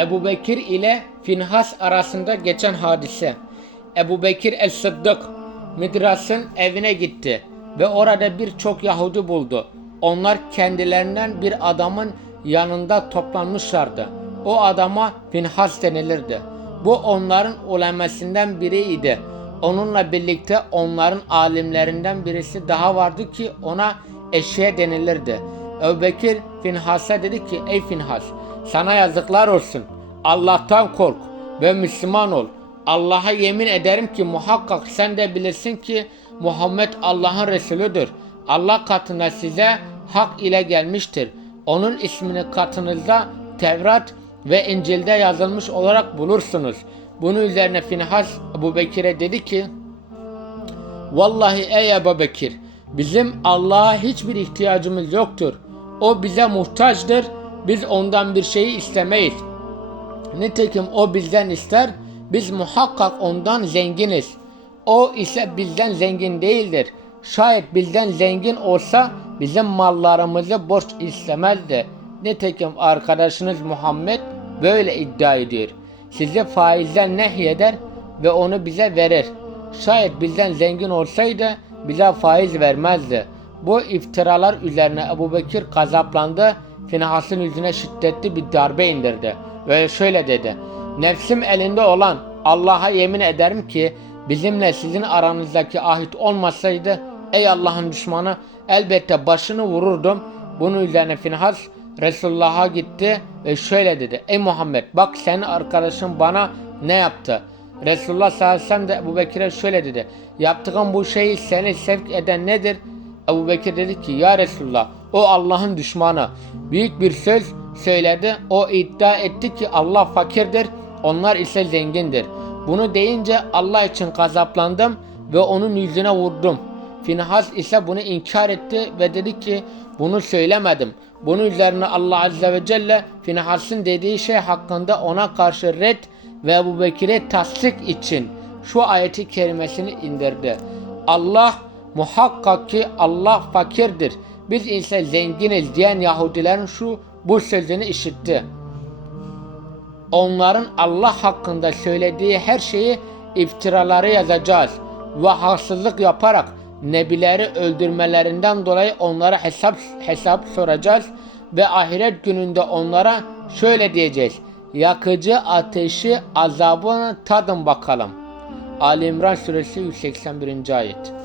Ebu Bekir ile Finhas arasında geçen hadise. Ebu Bekir el-Sıddık Midras'ın evine gitti ve orada birçok Yahudi buldu. Onlar kendilerinden bir adamın yanında toplanmışlardı. O adama Finhas denilirdi. Bu onların ulemesinden biriydi. Onunla birlikte onların alimlerinden birisi daha vardı ki ona eşeğe denilirdi. Ebu Bekir Finhas'a dedi ki ey Finhas sana yazıklar olsun. Allah'tan kork ve Müslüman ol. Allah'a yemin ederim ki muhakkak sen de bilirsin ki Muhammed Allah'ın Resulüdür. Allah katına size hak ile gelmiştir. Onun ismini katınızda Tevrat ve İncil'de yazılmış olarak bulursunuz. Bunun üzerine Finhas Ebu Bekir'e dedi ki Vallahi ey Ebu Bekir bizim Allah'a hiçbir ihtiyacımız yoktur. O bize muhtaçtır. Biz ondan bir şeyi istemeyiz. Nitekim o bizden ister. Biz muhakkak ondan zenginiz. O ise bizden zengin değildir. Şayet bizden zengin olsa bizim mallarımızı borç istemezdi. Nitekim arkadaşınız Muhammed böyle iddia ediyor. Sizi faizden nehyeder ve onu bize verir. Şayet bizden zengin olsaydı bize faiz vermezdi. Bu iftiralar üzerine Ebu Bekir gazaplandı. Finhas'ın yüzüne şiddetli bir darbe indirdi. Ve şöyle dedi. Nefsim elinde olan Allah'a yemin ederim ki bizimle sizin aranızdaki ahit olmasaydı ey Allah'ın düşmanı elbette başını vururdum. Bunun üzerine Finhas Resulullah'a gitti ve şöyle dedi. Ey Muhammed bak senin arkadaşın bana ne yaptı? Resulullah sallallahu aleyhi ve sellem de Ebu Bekir'e şöyle dedi. Yaptığın bu şeyi seni sevk eden nedir? Ebu Bekir dedi ki ya Resulullah o Allah'ın düşmanı. Büyük bir söz söyledi. O iddia etti ki Allah fakirdir. Onlar ise zengindir. Bunu deyince Allah için gazaplandım ve onun yüzüne vurdum. Finhas ise bunu inkar etti ve dedi ki bunu söylemedim. Bunun üzerine Allah Azze ve Celle Finhas'ın dediği şey hakkında ona karşı red ve Ebu Bekir'e tasdik için şu ayeti kerimesini indirdi. Allah muhakkak ki Allah fakirdir. Biz ise zenginiz diyen Yahudilerin şu bu sözünü işitti. Onların Allah hakkında söylediği her şeyi iftiraları yazacağız ve haksızlık yaparak nebileri öldürmelerinden dolayı onlara hesap hesap soracağız ve ahiret gününde onlara şöyle diyeceğiz. Yakıcı ateşi azabını tadın bakalım. Ali İmran suresi 181. ayet.